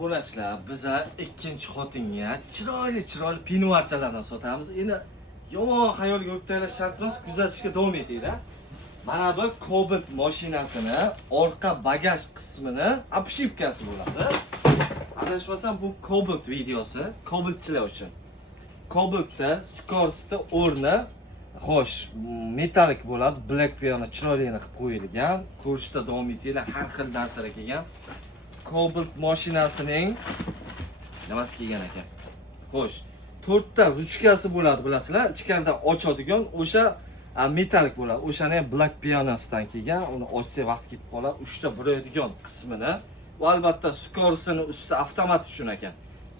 Obunachilar, biza ikkinchi xotinga chiroyli pinuarchalardan sotamiz. Endi yomon xayolga o'tib shart emas, kuzatishga davom etinglar. Mana bu Cobalt mashinasini orqa bagaj qismini obshivkasi bo'ladi. Adashmasam bu Cobalt videosi, Cobaltchilar uchun. Cobaltda Scors'da o'rni xo'sh, metalik bo'ladi, black piano chiroyli qilib qo'yilgan. Ko'rishda davom etinglar, har xil narsalar kelgan. Cobalt mashinasining nimasi kelgan ekan? Xo'sh, 4 ta ruchkasi bo'ladi, bilasizlar. Ichkaridan ochadigan o'sha metalik bo'ladi. O'shani ham black pianosidan kelgan. Uni ochsa vaqt ketib qoladi. 3 ta buraydigan qismini va albatta Scors'ning usti avtomat uchun ekan.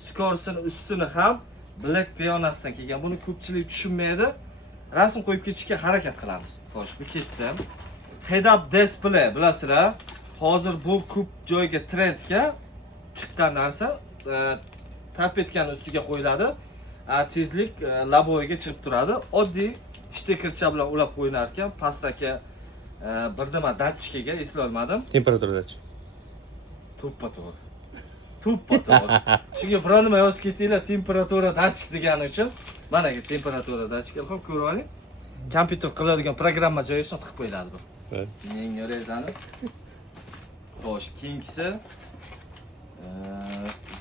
Scors'ning ustini ham black pianosidan kelgan. Buni ko'pchilik tushunmaydi. Rasm qo'yib ketishga harakat qilamiz. Xo'sh, bu ketdi. Head-up display, bilasizlar. Hozir bu ko'p joyga trendga chiqqan narsa, tapetkaning ustiga qo'yiladi. Tezlik laboyiga chiqib turadi. Oddiy shtekercha bilan ulab qo'yinar ekan. Pastdagi bir nima datchikiga eslay olmadim. Temperatura datchik. To'ppa-to'g'ri. Shunga biror nima yozib ketinglar, temperatura datchik degani uchun. Mana bu temperatura datchikni ham ko'rib oling. Kompyuter qiladigan programma joyida qilib qo'yiladi bu. Menga rezani. Xo'sh, keyingisi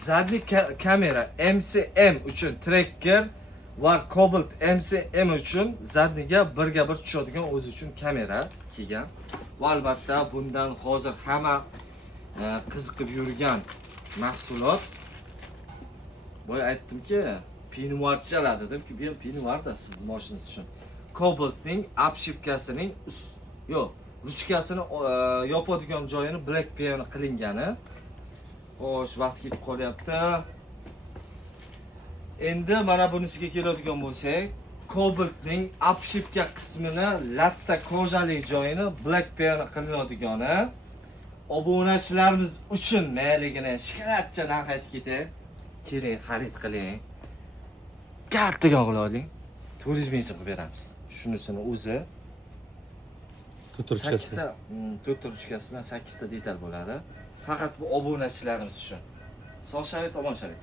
zadniy kamera MCM uchun tracker va Cobalt MCM uchun zadniga birga bir tushadigan o'zi uchun kamera kelgan. Va albatta bundan hozir hamma qiziqib yurgan mahsulot. Boya aytdimki, pinuarchalar dedimki, bu ham pinuarda siz mashinangiz uchun. Cobaltning obshivkasining yo'q, ruchkasini yopadigan joyini black piano qilingani. Xo'sh, vaqt ketib qolyapti. Endi mana bunisiga keladigan bo'lsak, Cobaltning obshivka qismini, latta kojalik joyini black piano qilinadigan. Obunachilarimiz uchun mayligini shikaratcha narx aytib ketay. Keling, xarid qiling. Kattaga qilib oling. 400 ming so'm beramiz. Shunisini o'zi 4 ruchkasi bilan 8 ta detal bo'ladi. Faqat bu obunachilarimiz uchun. Sog' sharit, omon sharit.